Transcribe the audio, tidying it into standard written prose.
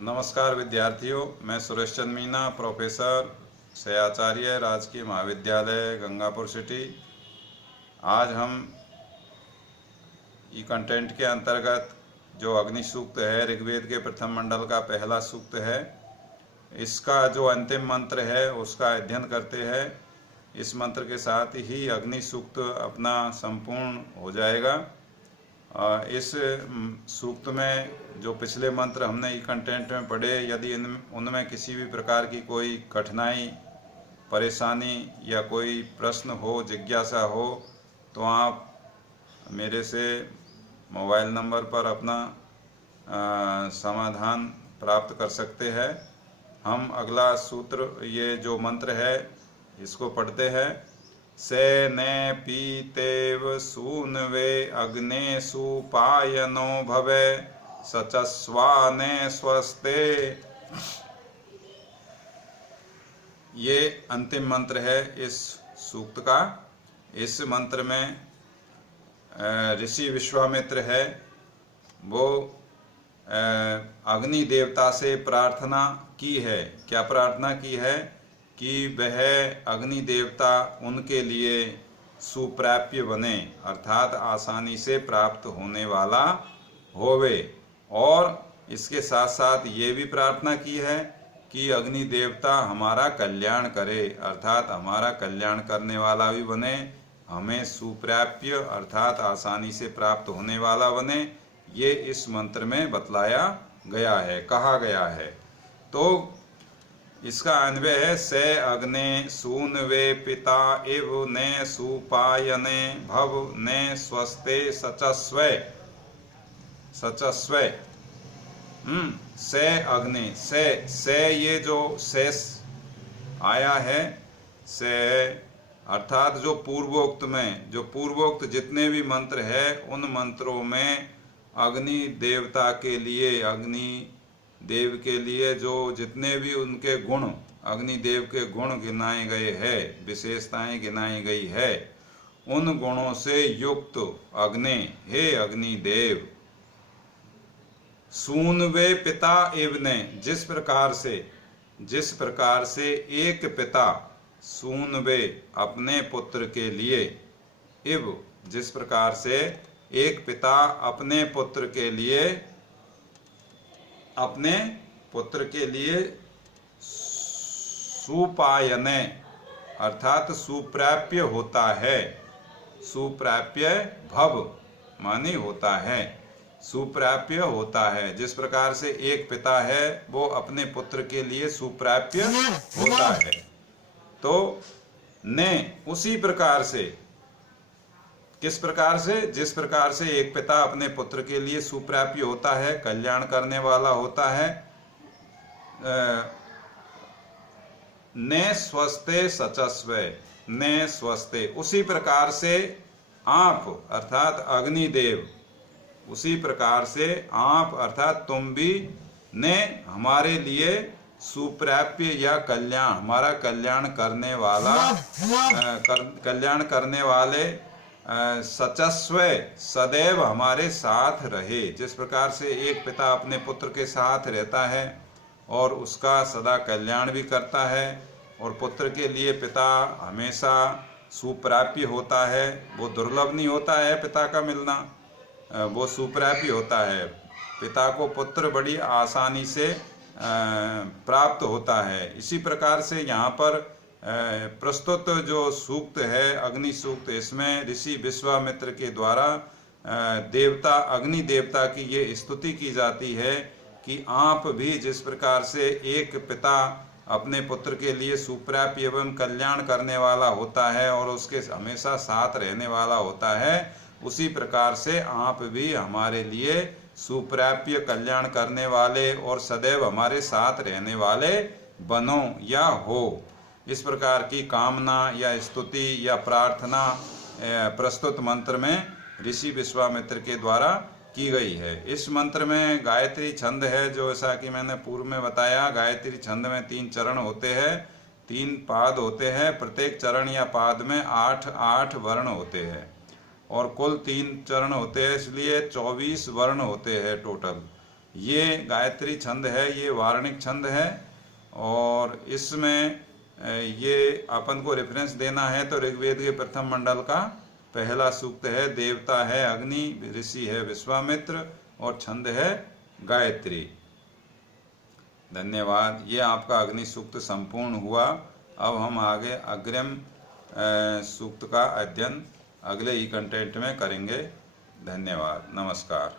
नमस्कार विद्यार्थियों, मैं सुरेश चंद मीना, प्रोफेसर सहआचार्य, राजकीय महाविद्यालय गंगापुर सिटी। आज हम ई कंटेंट के अंतर्गत जो अग्नि सूक्त है, ऋग्वेद के प्रथम मंडल का पहला सूक्त है, इसका जो अंतिम मंत्र है उसका अध्ययन करते हैं। इस मंत्र के साथ ही अग्नि सूक्त अपना संपूर्ण हो जाएगा। इस सूक्त में जो पिछले मंत्र हमने ई कंटेंट में पढ़े, यदि उनमें किसी भी प्रकार की कोई कठिनाई, परेशानी या कोई प्रश्न हो, जिज्ञासा हो, तो आप मेरे से मोबाइल नंबर पर अपना समाधान प्राप्त कर सकते हैं। हम अगला सूत्र, ये जो मंत्र है, इसको पढ़ते हैं। से ने पीतेव सूनवे अग्ने सुपायनो भवे सचस्वाने स्वस्ते। ये अंतिम मंत्र है इस सूक्त का। इस मंत्र में ऋषि विश्वामित्र है, वो अग्नि देवता से प्रार्थना की है। क्या प्रार्थना की है? कि वह अग्नि देवता उनके लिए सुप्राप्य बने, अर्थात आसानी से प्राप्त होने वाला होवे। और इसके साथ साथ ये भी प्रार्थना की है कि अग्नि देवता हमारा कल्याण करे, अर्थात हमारा कल्याण करने वाला भी बने, हमें सुप्राप्य अर्थात आसानी से प्राप्त होने वाला बने। ये इस मंत्र में बतलाया गया है, कहा गया है। तो इसका अन्वय है, से अग्ने सूनवे पिता इव ने सुपायने भव ने स्वस्ते सचस्वे। सचस्वे से अग्नि, से ये जो शेष आया है, से अर्थात जो पूर्वोक्त में, जो पूर्वोक्त जितने भी मंत्र है, उन मंत्रों में अग्नि देवता के लिए, अग्नि देव के लिए जो जितने भी उनके गुण, अग्निदेव के गुण गिनाए गए हैं, विशेषताएं गिनाई गई है, उन गुणों से युक्त अग्नि, हे अग्निदेव, सूनवे पिता इव ने, जिस प्रकार से एक पिता सूनवे अपने पुत्र के लिए, इव जिस प्रकार से एक पिता अपने पुत्र के लिए सुपायने अर्थात सुप्राप्य होता है, सुप्राप्य भव माने होता है, सुप्राप्य होता है। जिस प्रकार से एक पिता है वो अपने पुत्र के लिए सुप्राप्य होता है, तो ने उसी प्रकार से, किस प्रकार से? जिस प्रकार से एक पिता अपने पुत्र के लिए सुप्राप्य होता है, कल्याण करने वाला होता है, ने स्वस्ते सचस्वे, ने स्वस्ते, उसी प्रकार से आप अर्थात अग्निदेव, उसी प्रकार से आप अर्थात तुम भी ने हमारे लिए सुप्राप्य या कल्याण, हमारा कल्याण करने वाला, कल्याण करने वाले सचस्व सदैव हमारे साथ रहे। जिस प्रकार से एक पिता अपने पुत्र के साथ रहता है और उसका सदा कल्याण भी करता है, और पुत्र के लिए पिता हमेशा सुप्राप्य होता है, वो दुर्लभ नहीं होता है पिता का मिलना, वो सुप्राप्य होता है। पिता को पुत्र बड़ी आसानी से प्राप्त होता है। इसी प्रकार से यहाँ पर प्रस्तुत जो सूक्त है, अग्नि सूक्त, इसमें ऋषि विश्वामित्र के द्वारा देवता, अग्नि देवता की ये स्तुति की जाती है कि आप भी जिस प्रकार से एक पिता अपने पुत्र के लिए सुप्राप्य एवं कल्याण करने वाला होता है और उसके हमेशा साथ रहने वाला होता है, उसी प्रकार से आप भी हमारे लिए सुप्राप्य, कल्याण करने वाले और सदैव हमारे साथ रहने वाले बनो या हो। इस प्रकार की कामना या स्तुति या प्रार्थना प्रस्तुत मंत्र में ऋषि विश्वामित्र के द्वारा की गई है। इस मंत्र में गायत्री छंद है, जो ऐसा कि मैंने पूर्व में बताया, गायत्री छंद में 3 चरण होते हैं, 3 पाद होते हैं, प्रत्येक चरण या पाद में 8 वर्ण होते हैं, और कुल 3 चरण होते हैं, इसलिए 24 वर्ण होते हैं टोटल। ये गायत्री छंद है, ये वार्णिक छंद है और इसमें ये अपन को रेफरेंस देना है तो ऋग्वेद के प्रथम मंडल का पहला सूक्त है। देवता है अग्नि, ऋषि है विश्वामित्र और छंद है गायत्री। धन्यवाद। ये आपका अग्नि सूक्त संपूर्ण हुआ। अब हम आगे अग्रिम सूक्त का अध्ययन अगले ही कंटेंट में करेंगे। धन्यवाद। नमस्कार।